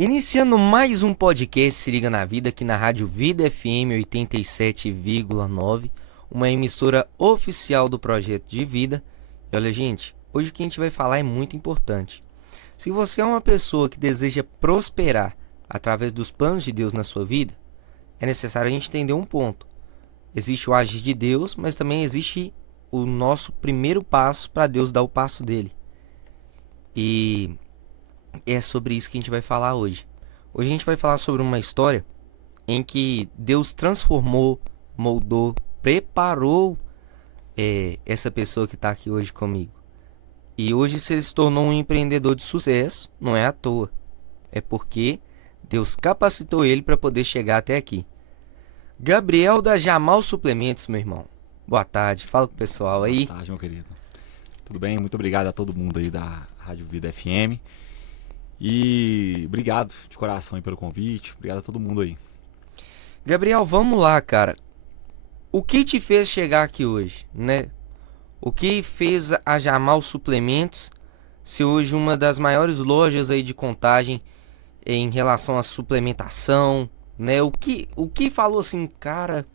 Iniciando mais um podcast Se Liga na Vida aqui na Rádio Vida FM 87,9, uma emissora oficial do Projeto de Vida. E olha, gente, hoje o que a gente vai falar é muito importante. Se você é uma pessoa que deseja prosperar através dos planos de Deus na sua vida, é necessário a gente entender um ponto. Existe o agir de Deus, mas também existe o nosso primeiro passo para Deus dar o passo dele. E é sobre isso que a gente vai falar hoje. Hoje a gente vai falar sobre uma história em que Deus transformou, moldou, preparou essa pessoa que está aqui hoje comigo. E hoje você se tornou um empreendedor de sucesso, não é à toa. É porque Deus capacitou ele para poder chegar até aqui. Gabriel da Jamal Suplementos, meu irmão. Boa tarde, fala com o pessoal aí. Boa tarde, meu querido. Tudo bem? Muito obrigado a todo mundo aí da Rádio Vida FM. E obrigado de coração aí pelo convite. Obrigado a todo mundo aí. Gabriel, vamos lá, cara. O que te fez chegar aqui hoje, né? O que fez a Jamal Suplementos ser hoje uma das maiores lojas aí de contagem em relação à suplementação, né? O que falou assim, cara,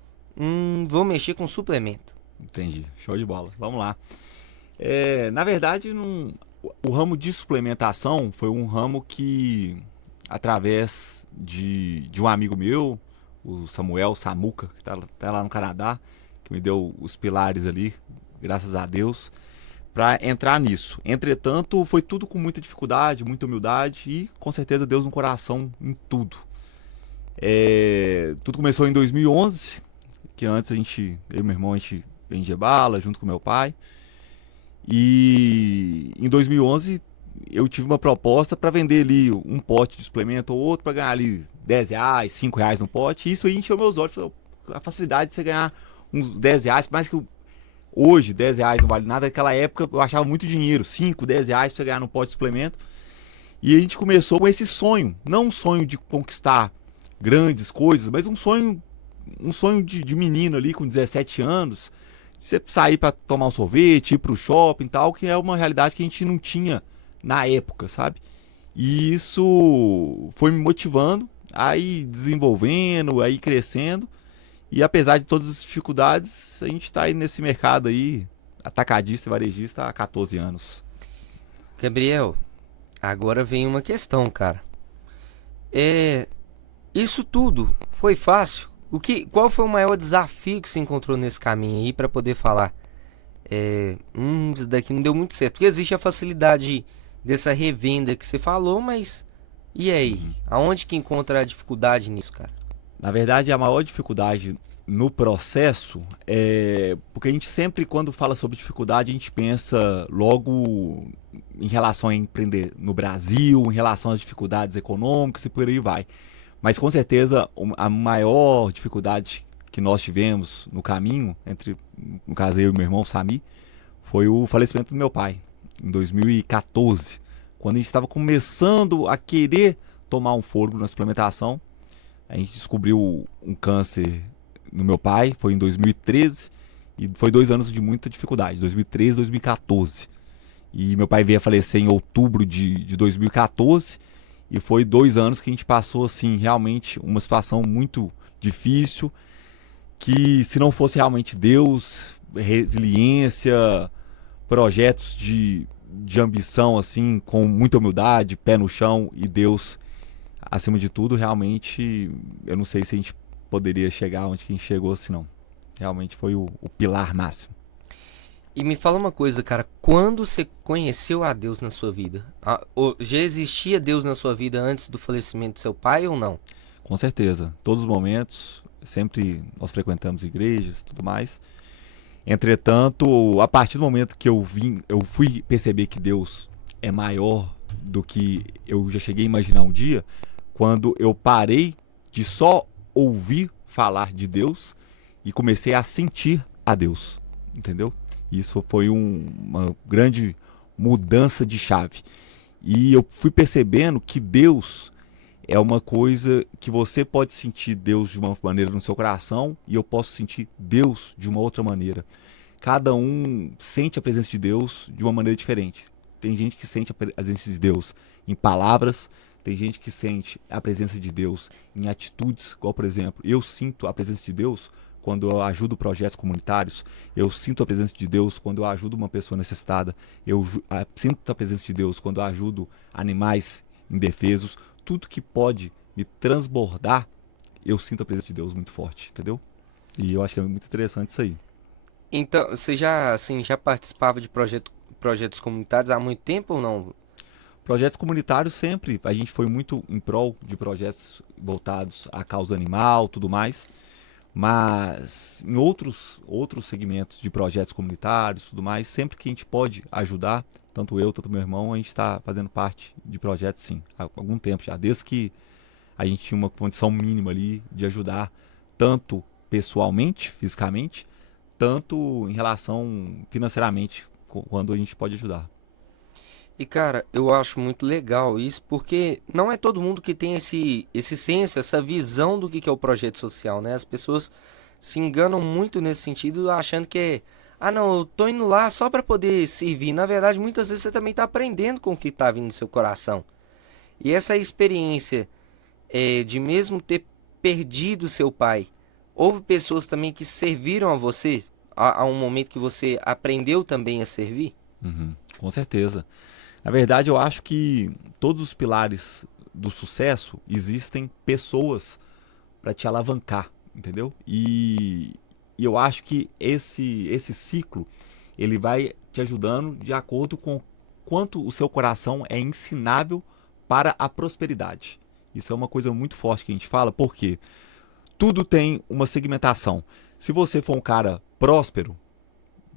vou mexer com suplemento? Entendi. Show de bola. Vamos lá. Na verdade, o ramo de suplementação foi um ramo que, através de um amigo meu, o Samuel Samuca, que tá lá no Canadá, que me deu os pilares ali, graças a Deus, para entrar nisso. Entretanto, foi tudo com muita dificuldade, muita humildade e, com certeza, Deus no coração em tudo. Tudo começou em 2011, que antes eu e meu irmão, a gente vendia bala junto com meu pai. E em 2011 eu tive uma proposta para vender ali um pote de suplemento ou outro para ganhar ali R$10, R$5 no pote. E isso aí encheu meus olhos. A facilidade de você ganhar uns R$10, por mais que hoje R$10 não vale nada, naquela época eu achava muito dinheiro, R$5, R$10 para você ganhar num pote de suplemento. E a gente começou com esse sonho, não um sonho de conquistar grandes coisas, mas um sonho de menino ali com 17 anos. Você sair para tomar um sorvete, ir pro shopping e tal, que é uma realidade que a gente não tinha na época, sabe? E isso foi me motivando, aí desenvolvendo, aí crescendo. E apesar de todas as dificuldades, a gente tá aí nesse mercado aí, atacadista e varejista, há 14 anos. Gabriel, agora vem uma questão, cara. Isso tudo foi fácil? Qual foi o maior desafio que você encontrou nesse caminho aí para poder falar? Isso daqui não deu muito certo. Porque existe a facilidade dessa revenda que você falou, mas e aí? Aonde que encontra a dificuldade nisso, cara? Na verdade, a maior dificuldade no processo é porque a gente sempre, quando fala sobre dificuldade, a gente pensa logo em relação a empreender no Brasil, em relação às dificuldades econômicas e por aí vai. Mas com certeza a maior dificuldade que nós tivemos no caminho, no caso eu e meu irmão Sami, foi o falecimento do meu pai, em 2014. Quando a gente estava começando a querer tomar um fôlego na suplementação, a gente descobriu um câncer no meu pai, foi em 2013, e foi 2 anos de muita dificuldade, 2013 e 2014. E meu pai veio a falecer em outubro de 2014, e foi 2 anos que a gente passou, assim, realmente uma situação muito difícil, que se não fosse realmente Deus, resiliência, projetos de ambição, assim, com muita humildade, pé no chão e Deus acima de tudo, realmente, eu não sei se a gente poderia chegar onde que a gente chegou, assim, não. Realmente foi o pilar máximo. E me fala uma coisa, cara, quando você conheceu a Deus na sua vida? Já existia Deus na sua vida antes do falecimento do seu pai ou não? Com certeza, todos os momentos, sempre nós frequentamos igrejas e tudo mais. Entretanto, a partir do momento que eu fui perceber que Deus é maior do que eu já cheguei a imaginar um dia, quando eu parei de só ouvir falar de Deus e comecei a sentir a Deus, entendeu? Isso foi uma grande mudança de chave. E eu fui percebendo que Deus é uma coisa que você pode sentir Deus de uma maneira no seu coração e eu posso sentir Deus de uma outra maneira. Cada um sente a presença de Deus de uma maneira diferente. Tem gente que sente a presença de Deus em palavras, Tem gente que sente a presença de Deus em atitudes, igual, por exemplo, eu sinto a presença de Deus quando eu ajudo projetos comunitários, eu sinto a presença de Deus quando eu ajudo uma pessoa necessitada, sinto a presença de Deus quando eu ajudo animais indefesos, tudo que pode me transbordar, eu sinto a presença de Deus muito forte, entendeu? E eu acho que é muito interessante isso aí. Então, você já, assim, já participava de projetos comunitários há muito tempo ou não? Projetos comunitários sempre, a gente foi muito em prol de projetos voltados à causa animal, tudo mais, mas em outros segmentos de projetos comunitários, tudo mais, sempre que a gente pode ajudar, tanto eu, tanto meu irmão, a gente está fazendo parte de projetos sim, há algum tempo já, desde que a gente tinha uma condição mínima ali de ajudar, tanto pessoalmente, fisicamente, tanto em relação financeiramente, quando a gente pode ajudar. E cara, eu acho muito legal isso, porque não é todo mundo que tem esse senso, essa visão do que é o projeto social, né? As pessoas se enganam muito nesse sentido, achando que, ah não, eu tô indo lá só para poder servir. Na verdade, muitas vezes você também tá aprendendo com o que tá vindo no seu coração. E essa experiência de mesmo ter perdido seu pai, houve pessoas também que serviram a você a um momento que você aprendeu também a servir? Uhum, com certeza. Na verdade, eu acho que todos os pilares do sucesso existem pessoas para te alavancar, entendeu? E eu acho que esse ciclo ele vai te ajudando de acordo com quanto o seu coração é ensinável para a prosperidade. Isso é uma coisa muito forte que a gente fala, porque tudo tem uma segmentação. Se você for um cara próspero,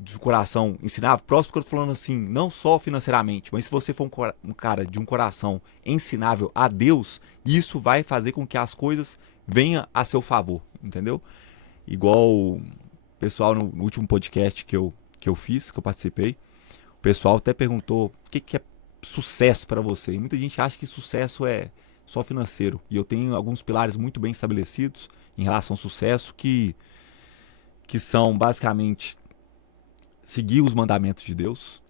de coração ensinável, próximo que eu tô falando assim, não só financeiramente, mas se você for um cara de um coração ensinável a Deus, isso vai fazer com que as coisas venham a seu favor, entendeu? Igual o pessoal no último podcast que eu fiz, que eu participei, o pessoal até perguntou o que é sucesso para você. E muita gente acha que sucesso é só financeiro. E eu tenho alguns pilares muito bem estabelecidos em relação ao sucesso que são basicamente seguir os mandamentos de Deus,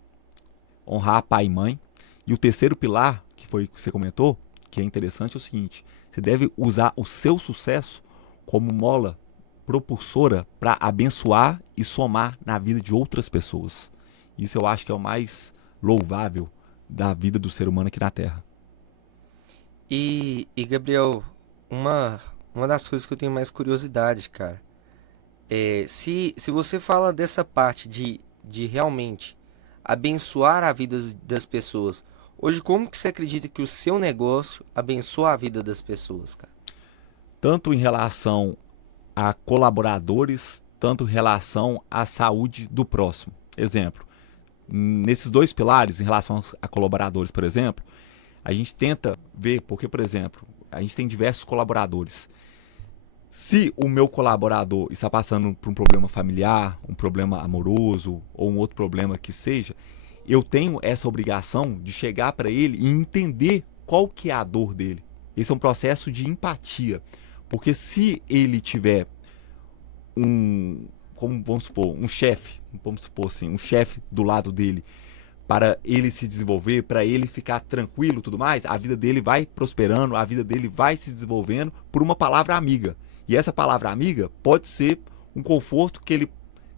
honrar pai e mãe. E o terceiro pilar, que foi o que você comentou, que é interessante, é o seguinte: você deve usar o seu sucesso como mola propulsora para abençoar e somar na vida de outras pessoas. Isso eu acho que é o mais louvável da vida do ser humano aqui na Terra. E Gabriel, uma das coisas que eu tenho mais curiosidade, cara, se você fala dessa parte de realmente abençoar a vida das pessoas, hoje como que você acredita que o seu negócio abençoa a vida das pessoas, cara? Tanto em relação a colaboradores, tanto em relação à saúde do próximo. Exemplo, nesses dois pilares, em relação a colaboradores, por exemplo, a gente tenta ver, porque, por exemplo, a gente tem diversos colaboradores. Se o meu colaborador está passando por um problema familiar, um problema amoroso ou um outro problema que seja, eu tenho essa obrigação de chegar para ele e entender qual que é a dor dele. Esse é um processo de empatia. Porque se ele tiver como vamos supor, um chefe, vamos supor assim, um chefe do lado dele, para ele se desenvolver, para ele ficar tranquilo e tudo mais, a vida dele vai prosperando, a vida dele vai se desenvolvendo por uma palavra amiga. E essa palavra amiga pode ser um conforto que ele,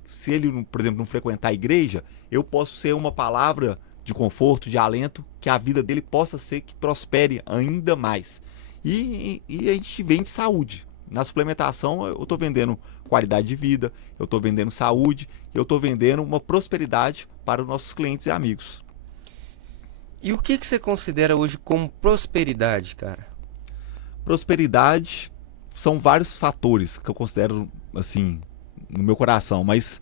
se ele, por exemplo, não frequentar a igreja, eu posso ser uma palavra de conforto, de alento, que a vida dele possa ser que prospere ainda mais. E a gente vende saúde. Na suplementação, eu estou vendendo qualidade de vida, eu estou vendendo saúde, eu estou vendendo uma prosperidade para os nossos clientes e amigos. E o que você considera hoje como prosperidade, cara? Prosperidade são vários fatores que eu considero, assim, no meu coração, mas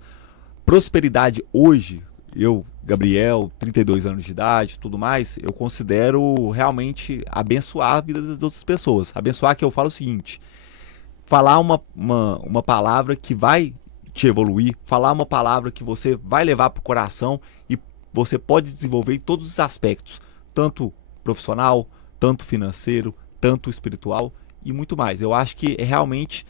prosperidade hoje, eu, Gabriel, 32 anos de idade, tudo mais, eu considero realmente abençoar a vida das outras pessoas. Abençoar que eu falo o seguinte: falar uma palavra que vai te evoluir, falar uma palavra que você vai levar para o coração e você pode desenvolver em todos os aspectos, tanto profissional, tanto financeiro, tanto espiritual e muito mais. Eu acho que realmente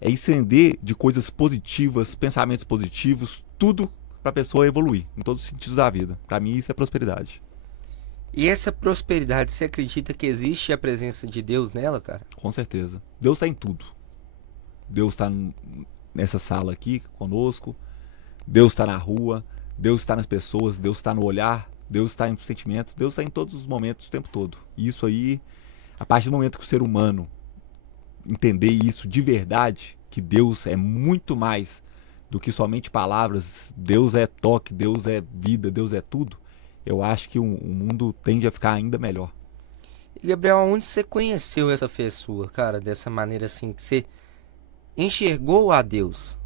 é estender de coisas positivas, pensamentos positivos, tudo para a pessoa evoluir em todos os sentidos da vida. Para mim isso é prosperidade. E essa prosperidade, você acredita que existe a presença de Deus nela, cara? Com certeza. Deus está em tudo. Deus está nessa sala aqui conosco. Deus está na rua. Deus está nas pessoas. Deus está no olhar. Deus está em sentimento. Deus está em todos os momentos, o tempo todo. E isso aí, a partir do momento que o ser humano entender isso de verdade, que Deus é muito mais do que somente palavras, Deus é toque, Deus é vida, Deus é tudo, eu acho que o mundo tende a ficar ainda melhor. E Gabriel, onde você conheceu essa fé sua, cara, dessa maneira assim, que você enxergou a Deus?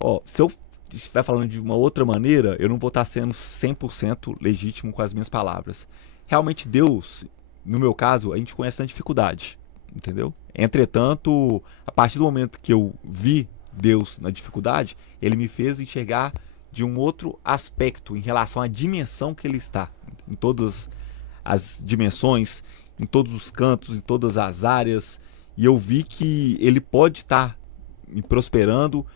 Ó, se eu estiver falando de uma outra maneira, eu não vou estar sendo 100% legítimo com as minhas palavras. Realmente Deus, no meu caso, a gente conhece na dificuldade, entendeu? Entretanto, a partir do momento que eu vi Deus na dificuldade, ele me fez enxergar de um outro aspecto em relação à dimensão que ele está, em todas as dimensões, em todos os cantos, em todas as áreas, e eu vi que ele pode estar me prosperando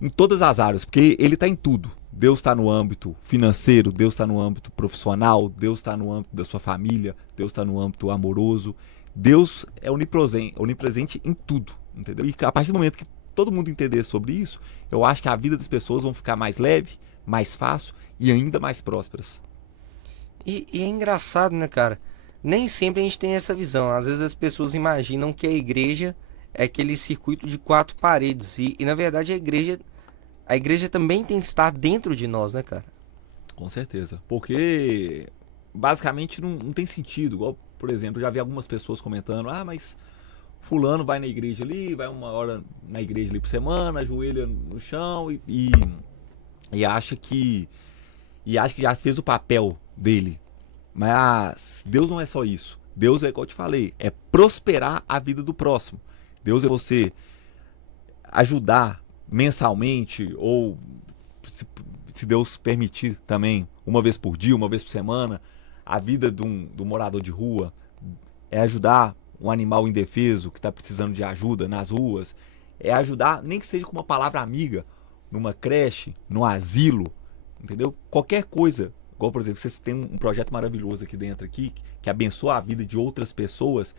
em todas as áreas, porque ele está em tudo. Deus está no âmbito financeiro, Deus está no âmbito profissional, Deus está no âmbito da sua família, Deus está no âmbito amoroso. Deus é onipresente em tudo, entendeu? E a partir do momento que todo mundo entender sobre isso, eu acho que a vida das pessoas vão ficar mais leve, mais fácil e ainda mais prósperas. E é engraçado, né, cara? Nem sempre a gente tem essa visão. Às vezes as pessoas imaginam que a igreja é aquele circuito de quatro paredes. E na verdade a igreja também tem que estar dentro de nós, né, cara? Com certeza. Porque basicamente não tem sentido. Igual, por exemplo, eu já vi algumas pessoas comentando: ah, mas fulano vai na igreja ali, vai uma hora na igreja ali por semana, ajoelha no chão e acha que já fez o papel dele. Mas Deus não é só isso. Deus é, igual eu te falei, é prosperar a vida do próximo. Deus é você ajudar mensalmente ou, se Deus permitir também, uma vez por dia, uma vez por semana, a vida do morador de rua. É ajudar um animal indefeso que está precisando de ajuda nas ruas. É ajudar, nem que seja com uma palavra amiga, numa creche, num asilo, entendeu? Qualquer coisa. Igual, por exemplo, vocês têm um projeto maravilhoso aqui dentro aqui, que abençoa a vida de outras pessoas.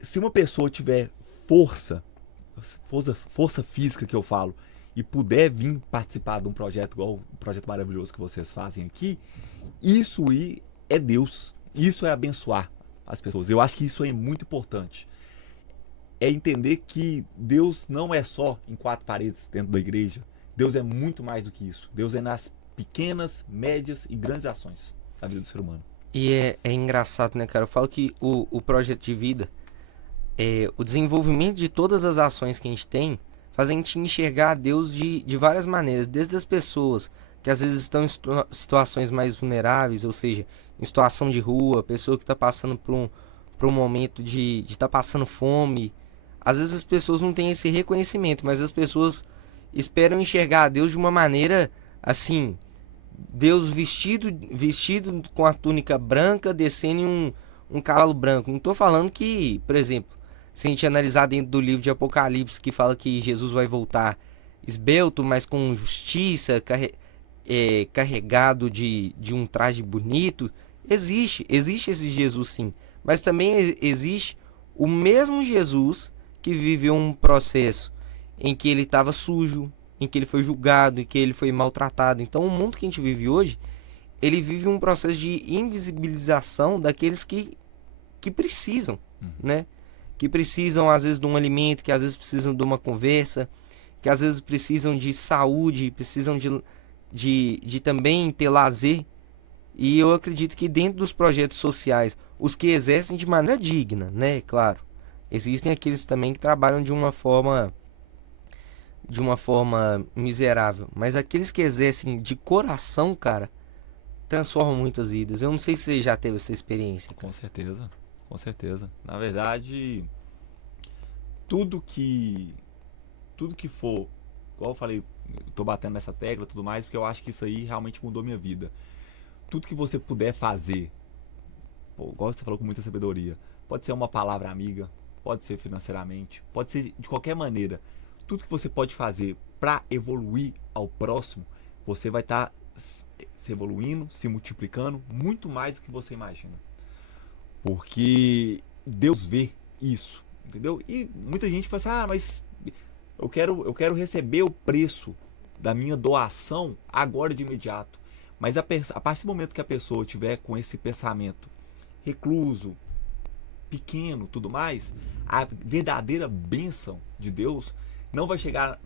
Se uma pessoa tiver força física que eu falo, e puder vir participar de um projeto igual o projeto maravilhoso que vocês fazem aqui, isso aí é Deus. Isso é abençoar as pessoas. Eu acho que isso é muito importante. É entender que Deus não é só em quatro paredes dentro da igreja. Deus é muito mais do que isso. Deus é nas pequenas, médias e grandes ações da vida do ser humano. E é engraçado, né, cara? Eu falo que o projeto de vida, o desenvolvimento de todas as ações que a gente tem, faz a gente enxergar a Deus de várias maneiras. Desde as pessoas que às vezes estão em situações mais vulneráveis, ou seja, em situação de rua, pessoa que está passando por um momento de estar passando fome. Às vezes as pessoas não têm esse reconhecimento, mas as pessoas esperam enxergar a Deus de uma maneira assim, Deus vestido com a túnica branca, descendo em um cavalo branco. Não estou falando que, por exemplo, se a gente analisar dentro do livro de Apocalipse, que fala que Jesus vai voltar esbelto, mas com justiça, carregado de um traje bonito. Existe esse Jesus, sim. Mas também existe o mesmo Jesus que viveu um processo em que ele estava sujo, em que ele foi julgado, em que ele foi maltratado. Então o mundo que a gente vive hoje, ele vive um processo de invisibilização daqueles que precisam, né? Que precisam às vezes de um alimento, que às vezes precisam de uma conversa, que às vezes precisam de saúde, precisam de também ter lazer. E eu acredito que dentro dos projetos sociais, os que exercem de maneira digna, né? Claro, existem aqueles também que trabalham de uma forma miserável, mas aqueles que exercem de coração, cara, transformam muitas vidas. Eu não sei se você já teve essa experiência, cara. Com certeza, com certeza. Na verdade, tudo que for, igual eu falei, eu tô batendo nessa tecla e tudo mais, porque eu acho que isso aí realmente mudou minha vida. Tudo que você puder fazer, igual você falou com muita sabedoria, pode ser uma palavra amiga, pode ser financeiramente, pode ser de qualquer maneira. Tudo que você pode fazer para evoluir ao próximo, você vai estar se evoluindo, se multiplicando, muito mais do que você imagina. Porque Deus vê isso, entendeu? E muita gente fala assim, mas eu quero receber o preço da minha doação agora de imediato. Mas a partir do momento que a pessoa tiver com esse pensamento recluso, pequeno, tudo mais, a verdadeira bênção de Deus não vai chegar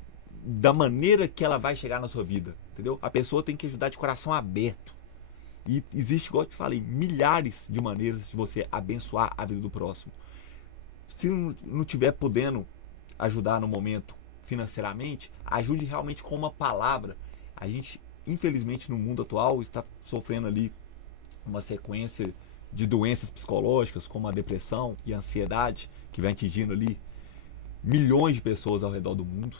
da maneira que ela vai chegar na sua vida, entendeu? A pessoa tem que ajudar de coração aberto. E existe, igual eu te falei, milhares de maneiras de você abençoar a vida do próximo. Se não tiver podendo ajudar no momento financeiramente, ajude realmente com uma palavra. A gente, infelizmente, no mundo atual, está sofrendo ali uma sequência de doenças psicológicas, como a depressão e a ansiedade, que vai atingindo ali milhões de pessoas ao redor do mundo.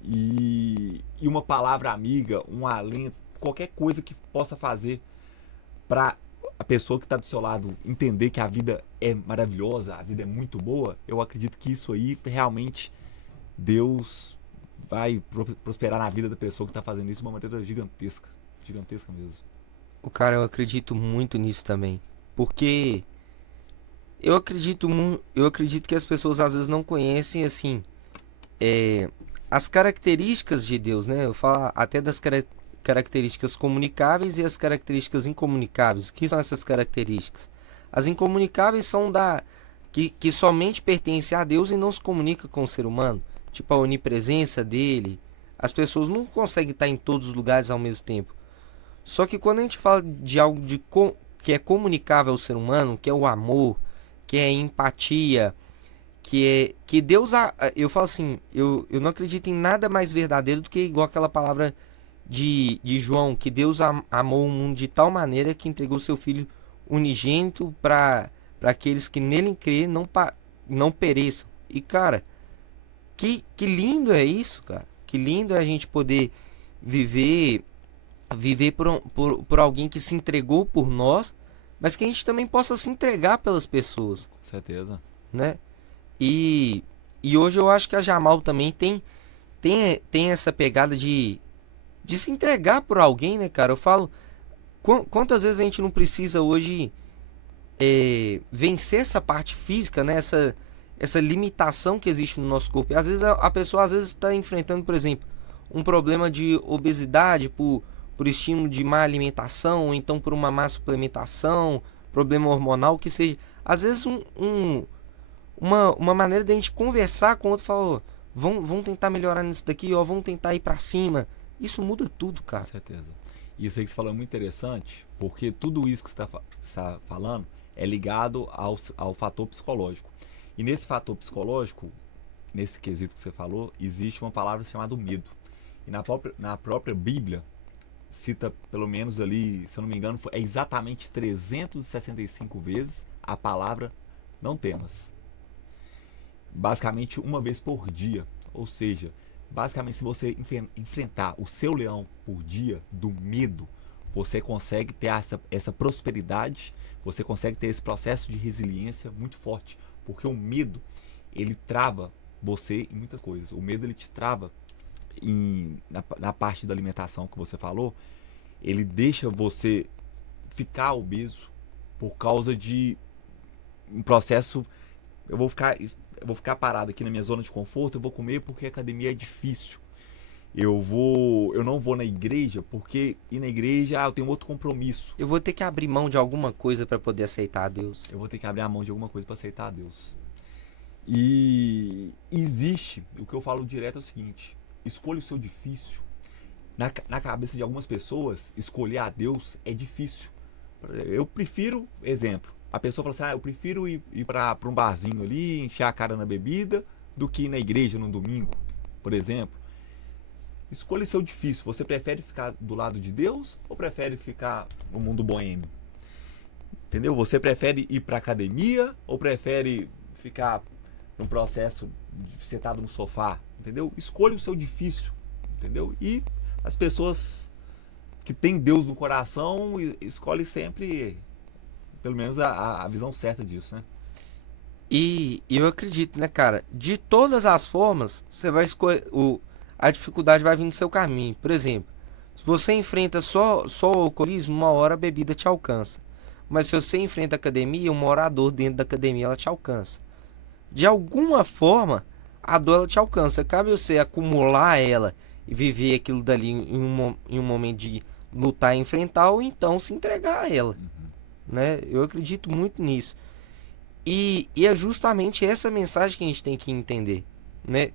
E uma palavra amiga, um alento, qualquer coisa que possa fazer para a pessoa que está do seu lado entender que a vida é maravilhosa, a vida é muito boa, eu acredito que isso aí realmente Deus vai prosperar na vida da pessoa que está fazendo isso de uma maneira gigantesca, gigantesca mesmo. O cara, eu acredito muito nisso também, porque eu acredito que as pessoas às vezes não conhecem assim as características de Deus, né? Eu falo até das características comunicáveis e as características incomunicáveis. O que são essas características? As incomunicáveis são que somente pertencem a Deus e não se comunica com o ser humano. Tipo a onipresença dele. As pessoas não conseguem estar em todos os lugares ao mesmo tempo. Só que quando a gente fala de algo que é comunicável ao ser humano, que é o amor, que é a empatia, que Deus, eu falo assim, eu não acredito em nada mais verdadeiro do que igual aquela palavra de João, que Deus amou o mundo de tal maneira que entregou seu Filho unigênito para aqueles que nele crêem não pereçam. E cara, que lindo é isso, cara. Que lindo é a gente poder viver por alguém que se entregou por nós, mas que a gente também possa se entregar pelas pessoas, Com certeza. né? E hoje eu acho que a Jamal também tem essa pegada de se entregar por alguém, né, cara? Eu falo, quantas vezes a gente não precisa hoje vencer essa parte física, né? Essa limitação que existe no nosso corpo. E às vezes a pessoa às vezes está enfrentando, por exemplo, um problema de obesidade por estímulo de má alimentação, ou então por uma má suplementação, problema hormonal, que seja. Às vezes uma maneira de a gente conversar com o outro, falar, ó, vamos tentar melhorar nisso daqui, ó, vamos tentar ir pra cima. Isso muda tudo, cara. Com certeza. Isso aí que você falou é muito interessante, porque tudo isso que você está falando é ligado ao fator psicológico. E nesse fator psicológico, nesse quesito que você falou, existe uma palavra chamada medo. E na própria Bíblia, cita pelo menos ali, se eu não me engano, é exatamente 365 vezes a palavra não temas. Basicamente uma vez por dia. Ou seja, basicamente se você enfrentar o seu leão por dia do medo, você consegue ter essa prosperidade, você consegue ter esse processo de resiliência muito forte. Porque o medo, ele trava você em muitas coisas. O medo, ele te trava na parte da alimentação que você falou. Ele deixa você ficar obeso por causa de um processo. Eu vou ficar parado aqui na minha zona de conforto, eu vou comer porque a academia é difícil. Eu não vou na igreja porque ir na igreja eu tenho outro compromisso. Eu vou ter que abrir mão de alguma coisa para poder aceitar a Deus. Eu vou ter que abrir a mão de alguma coisa para aceitar a Deus. E existe, o que eu falo direto é o seguinte: escolha o seu difícil. Na cabeça de algumas pessoas, escolher a Deus é difícil. Eu prefiro, exemplo, a pessoa fala assim, eu prefiro ir para um barzinho ali, encher a cara na bebida, do que ir na igreja no domingo, por exemplo. Escolha o seu difícil. Você prefere ficar do lado de Deus ou prefere ficar no mundo boêmio? Entendeu? Você prefere ir para academia ou prefere ficar num processo sentado no sofá? Entendeu? Escolha o seu difícil. Entendeu? E as pessoas que têm Deus no coração escolhem sempre, pelo menos, a visão certa disso, né? E eu acredito, né, cara? De todas as formas, você vai escolher. A dificuldade vai vir no seu caminho. Por exemplo, Se você enfrenta só o alcoolismo, uma hora a bebida te alcança. Mas se você enfrenta a academia, uma hora a dor dentro da academia ela te alcança. De alguma forma, a dor ela te alcança. Cabe você acumular ela e viver aquilo dali em um momento de lutar e enfrentar, ou então se entregar a ela. Né? Eu acredito muito nisso. E é justamente essa mensagem que a gente tem que entender. Né?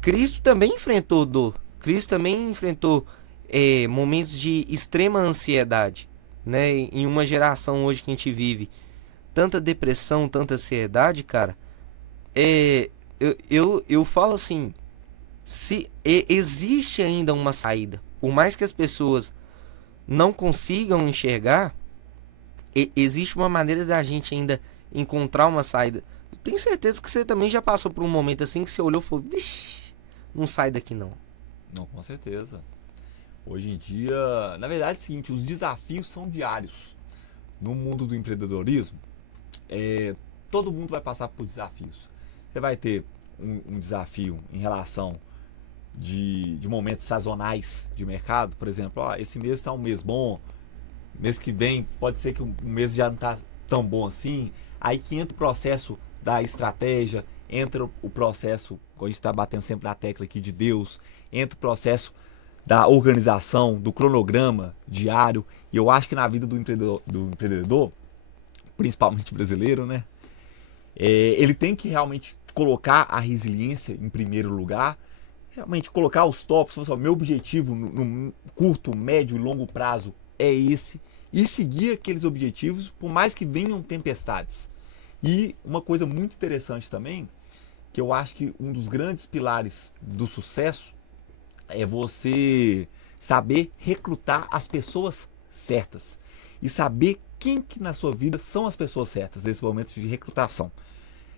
Cristo também enfrentou dor. Cristo também enfrentou momentos de extrema ansiedade. Né? Em uma geração hoje que a gente vive tanta depressão, tanta ansiedade, cara. Eu falo assim, se existe ainda uma saída, por mais que as pessoas não consigam enxergar, existe uma maneira da gente ainda encontrar uma saída. Eu tenho certeza que você também já passou por um momento assim que você olhou e falou, vixe, não sai daqui não. Não, com certeza. Hoje em dia, na verdade é o seguinte, os desafios são diários. No mundo do empreendedorismo, todo mundo vai passar por desafios. Você vai ter um desafio em relação de momentos sazonais de mercado. Por exemplo, esse mês está um mês bom, mês que vem pode ser que um mês já não está tão bom assim. Aí que entra o processo da estratégia, entra o processo, como a gente está batendo sempre na tecla aqui, de Deus, entra o processo da organização, do cronograma diário. E eu acho que na vida do empreendedor, principalmente brasileiro, né? Ele tem que realmente colocar a resiliência em primeiro lugar, realmente colocar os tópicos, meu objetivo no curto, médio e longo prazo é esse, e seguir aqueles objetivos por mais que venham tempestades. E uma coisa muito interessante também, que eu acho que um dos grandes pilares do sucesso é você saber recrutar as pessoas certas e saber quem que na sua vida são as pessoas certas nesse momento de recrutação.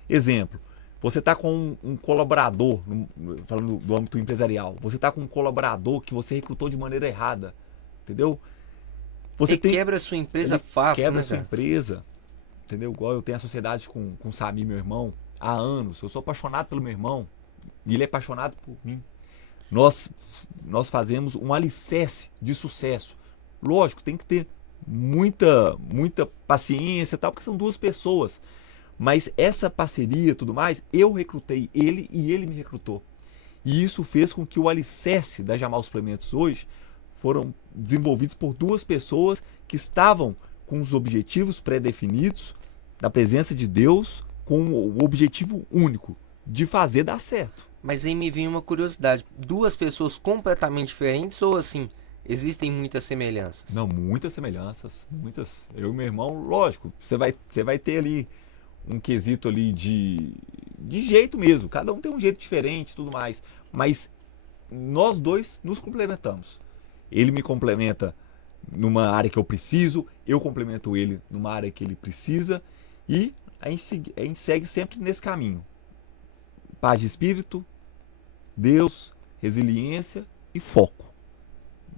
Exemplo, você está com um colaborador, falando do âmbito empresarial, você está com um colaborador que você recrutou de maneira errada, entendeu? Você quebra a sua empresa fácil, quebra né, a sua cara? Empresa, entendeu? Igual eu tenho a sociedade com o Sami, meu irmão, há anos. Eu sou apaixonado pelo meu irmão e ele é apaixonado por mim. Nós fazemos um alicerce de sucesso. Lógico, tem que ter muita paciência e tal, porque são duas pessoas. Mas essa parceria e tudo mais, eu recrutei ele e ele me recrutou. E isso fez com que o alicerce da Jamal Suplementos hoje foram desenvolvidos por duas pessoas que estavam com os objetivos pré-definidos, da presença de Deus, com o objetivo único de fazer dar certo. Mas aí me vem uma curiosidade. Duas pessoas completamente diferentes ou assim, existem muitas semelhanças? Não, muitas semelhanças, muitas. Eu e meu irmão, lógico, você vai ter ali um quesito ali de jeito mesmo. Cada um tem um jeito diferente e tudo mais. Mas nós dois nos complementamos. Ele me complementa numa área que eu preciso, eu complemento ele numa área que ele precisa, e a gente segue sempre nesse caminho. Paz de espírito, Deus, resiliência e foco.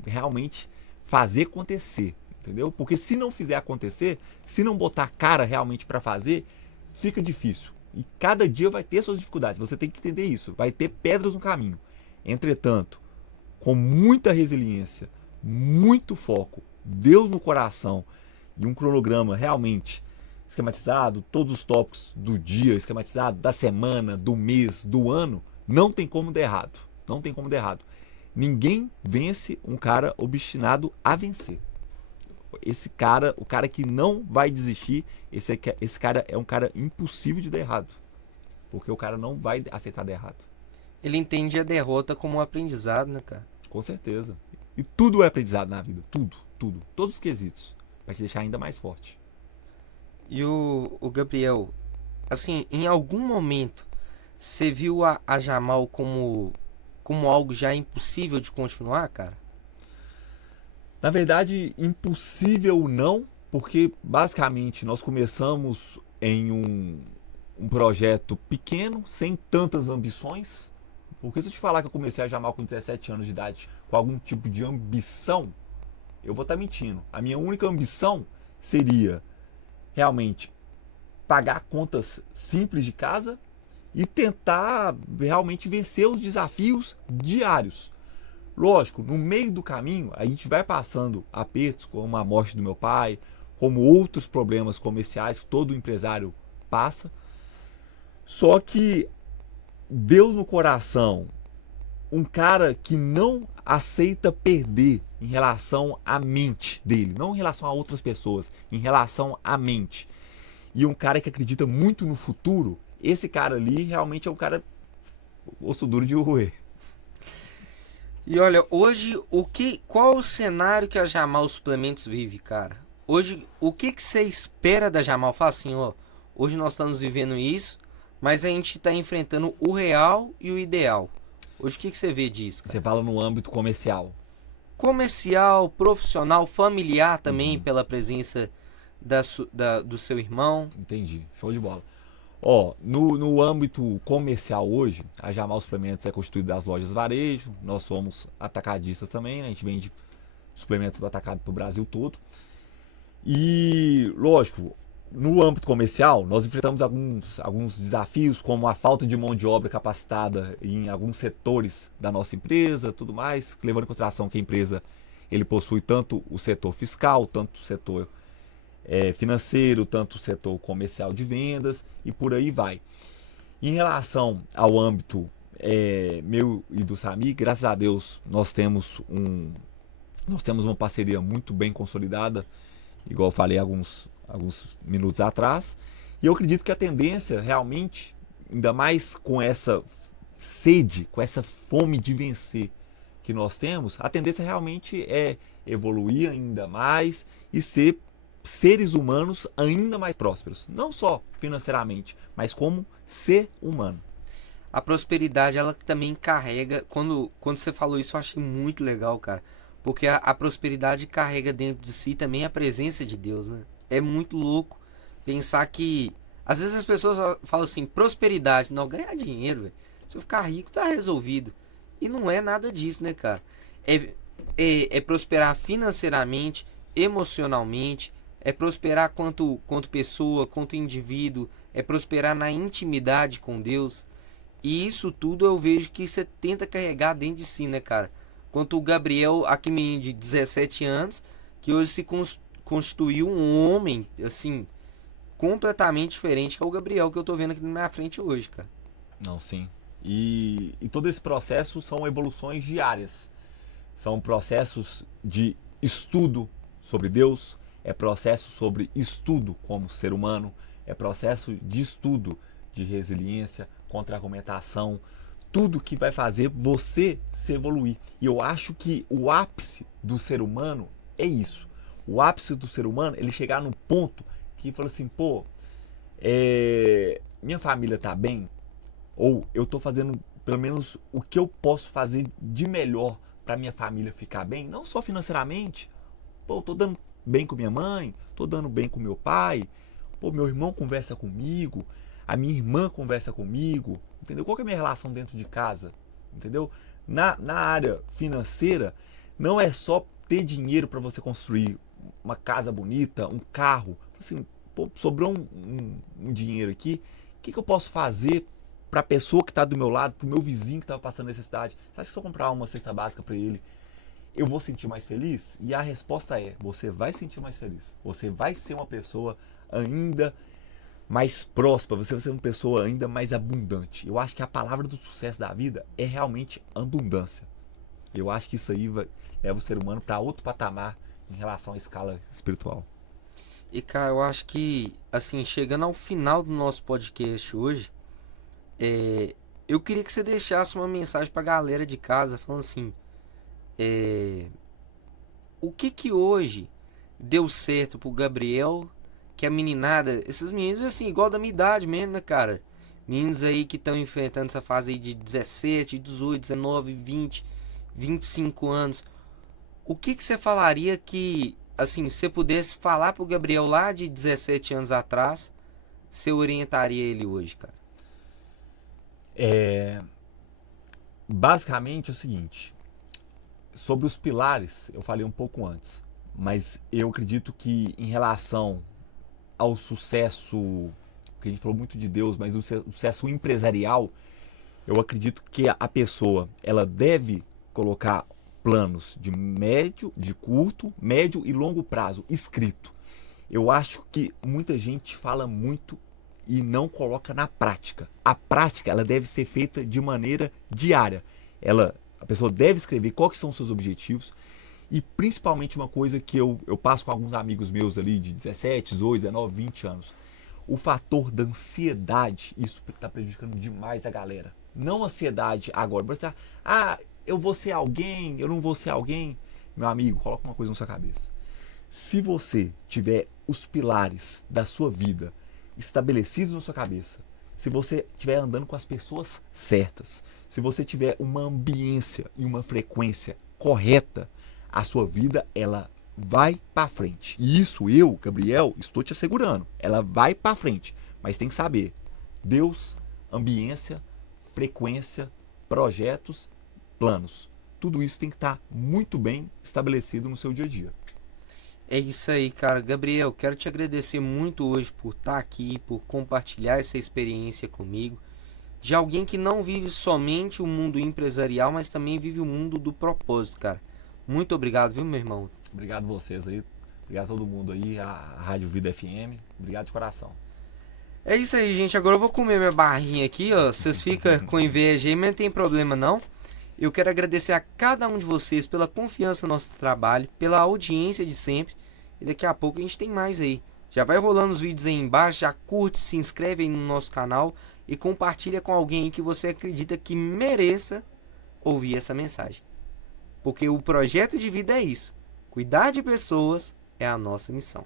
Realmente fazer acontecer, entendeu? Porque se não fizer acontecer, se não botar cara realmente para fazer, fica difícil. E cada dia vai ter suas dificuldades. Você tem que entender isso. Vai ter pedras no caminho. Entretanto, com muita resiliência, muito foco, Deus no coração e um cronograma realmente esquematizado, todos os tópicos do dia esquematizado, da semana, do mês, do ano, não tem como dar errado. Não tem como dar errado. Ninguém vence um cara obstinado a vencer. Esse cara, o cara que não vai desistir, esse cara é um cara impossível de dar errado. Porque o cara não vai aceitar dar errado. Ele entende a derrota como um aprendizado, né, cara? Com certeza. E tudo é aprendizado na vida. Tudo. Todos os quesitos. Pra te deixar ainda mais forte. E o Gabriel, assim, em algum momento, você viu a Jamal como algo já impossível de continuar, cara? Na verdade, impossível não, porque basicamente nós começamos em um projeto pequeno, sem tantas ambições. Porque se eu te falar que eu comecei a Jamal com 17 anos de idade, com algum tipo de ambição, eu vou estar mentindo. A minha única ambição seria realmente pagar contas simples de casa e tentar realmente vencer os desafios diários. Lógico, no meio do caminho, a gente vai passando apertos, como a morte do meu pai, como outros problemas comerciais que todo empresário passa. Só que Deus no coração, um cara que não aceita perder em relação à mente dele, não em relação a outras pessoas, em relação à mente. E um cara que acredita muito no futuro, esse cara ali realmente é um cara osso duro de roer. E olha, hoje qual o cenário que a Jamal Suplementos vive, cara? Hoje, o que você espera da Jamal? Fala assim, ó, hoje nós estamos vivendo isso, mas a gente está enfrentando o real e o ideal. Hoje o que você vê disso, cara? Você fala no âmbito comercial. Comercial, profissional, familiar também, pela presença do seu irmão. Entendi, show de bola. Ó, no âmbito comercial hoje, a Jamal Suplementos é constituída das lojas varejo, nós somos atacadistas também, né? A gente vende suplemento atacado para o Brasil todo. E, lógico, no âmbito comercial, nós enfrentamos alguns desafios, como a falta de mão de obra capacitada em alguns setores da nossa empresa, tudo mais, levando em consideração que a empresa ele possui tanto o setor fiscal, tanto o setor financeiro, tanto o setor comercial de vendas e por aí vai. Em relação ao âmbito meu e do Sami, graças a Deus nós temos uma parceria muito bem consolidada, igual eu falei alguns minutos atrás, e eu acredito que a tendência realmente, ainda mais com essa sede, com essa fome de vencer que nós temos, a tendência realmente é evoluir ainda mais e ser seres humanos ainda mais prósperos, não só financeiramente, mas como ser humano. A prosperidade, ela também carrega, quando você falou isso, eu achei muito legal, cara, porque a prosperidade carrega dentro de si também a presença de Deus, né? É muito louco pensar que, às vezes as pessoas falam assim, prosperidade, não, ganhar dinheiro, véio. Se eu ficar rico, tá resolvido. E não é nada disso, né, cara? É prosperar financeiramente, emocionalmente, é prosperar quanto pessoa, quanto indivíduo, é prosperar na intimidade com Deus. E isso tudo eu vejo que você tenta carregar dentro de si, né, cara? Quanto o Gabriel, aquele menino de 17 anos, que hoje se constituiu um homem, assim, completamente diferente, que é o Gabriel que eu tô vendo aqui na minha frente hoje, cara. Não, sim. E todo esse processo são evoluções diárias. São processos de estudo sobre Deus, é processo sobre estudo como ser humano, é processo de estudo de resiliência, contra-argumentação, tudo que vai fazer você se evoluir. E eu acho que o ápice do ser humano é isso. O ápice do ser humano, ele chegar num ponto que fala assim, pô, minha família tá bem, ou eu tô fazendo pelo menos o que eu posso fazer de melhor para minha família ficar bem, não só financeiramente. Pô, eu tô dando bem com minha mãe, tô dando bem com meu pai, pô, meu irmão conversa comigo, a minha irmã conversa comigo, entendeu? Qual que é a minha relação dentro de casa, entendeu? Na área financeira, não é só ter dinheiro para você construir uma casa bonita, um carro. Assim, pô, sobrou um dinheiro aqui, o que eu posso fazer para a pessoa que está do meu lado, para o meu vizinho que estava passando necessidade? Você acha que se eu comprar uma cesta básica para ele, eu vou sentir mais feliz? E a resposta é, você vai sentir mais feliz. Você vai ser uma pessoa ainda mais próspera, você vai ser uma pessoa ainda mais abundante. Eu acho que a palavra do sucesso da vida é realmente abundância. Eu acho que isso aí leva o ser humano para outro patamar em relação à escala espiritual. E, cara, eu acho que, assim, chegando ao final do nosso podcast hoje, eu queria que você deixasse uma mensagem pra galera de casa, falando assim, o que hoje deu certo pro Gabriel, que a meninada, esses meninos, assim, igual da minha idade mesmo, né, cara? Meninos aí que estão enfrentando essa fase aí de 17, 18, 19, 20, 25 anos. O que você falaria que, assim, se você pudesse falar pro Gabriel lá de 17 anos atrás, você orientaria ele hoje, cara? Basicamente é o seguinte, sobre os pilares, eu falei um pouco antes, mas eu acredito que em relação ao sucesso, porque a gente falou muito de Deus, mas do sucesso empresarial, eu acredito que a pessoa, ela deve colocar planos de curto, médio e longo prazo, escrito. Eu acho que muita gente fala muito e não coloca na prática. A prática, ela deve ser feita de maneira diária. A pessoa deve escrever quais que são os seus objetivos e principalmente uma coisa que eu passo com alguns amigos meus ali de 17, 18, 19, 20 anos. O fator da ansiedade, isso está prejudicando demais a galera. Não ansiedade agora, mas eu vou ser alguém, eu não vou ser alguém. Meu amigo, coloca uma coisa na sua cabeça. Se você tiver os pilares da sua vida estabelecidos na sua cabeça, se você estiver andando com as pessoas certas, se você tiver uma ambiência e uma frequência correta, a sua vida, ela vai para frente. E isso eu, Gabriel, estou te assegurando. Ela vai para frente, mas tem que saber. Deus, ambiência, frequência, projetos, planos. Tudo isso tem que estar muito bem estabelecido no seu dia a dia. É isso aí, cara. Gabriel, quero te agradecer muito hoje por estar aqui, por compartilhar essa experiência comigo. De alguém que não vive somente o mundo empresarial, mas também vive o mundo do propósito, cara. Muito obrigado, viu, meu irmão? Obrigado a vocês aí. Obrigado a todo mundo aí, a Rádio Vida FM. Obrigado de coração. É isso aí, gente. Agora eu vou comer minha barrinha aqui, ó. Vocês ficam com inveja aí, mas não tem problema não. Eu quero agradecer a cada um de vocês pela confiança no nosso trabalho, pela audiência de sempre. E daqui a pouco a gente tem mais aí. Já vai rolando os vídeos aí embaixo, já curte, se inscreve aí no nosso canal e compartilha com alguém que você acredita que mereça ouvir essa mensagem. Porque o projeto de vida é isso. Cuidar de pessoas é a nossa missão.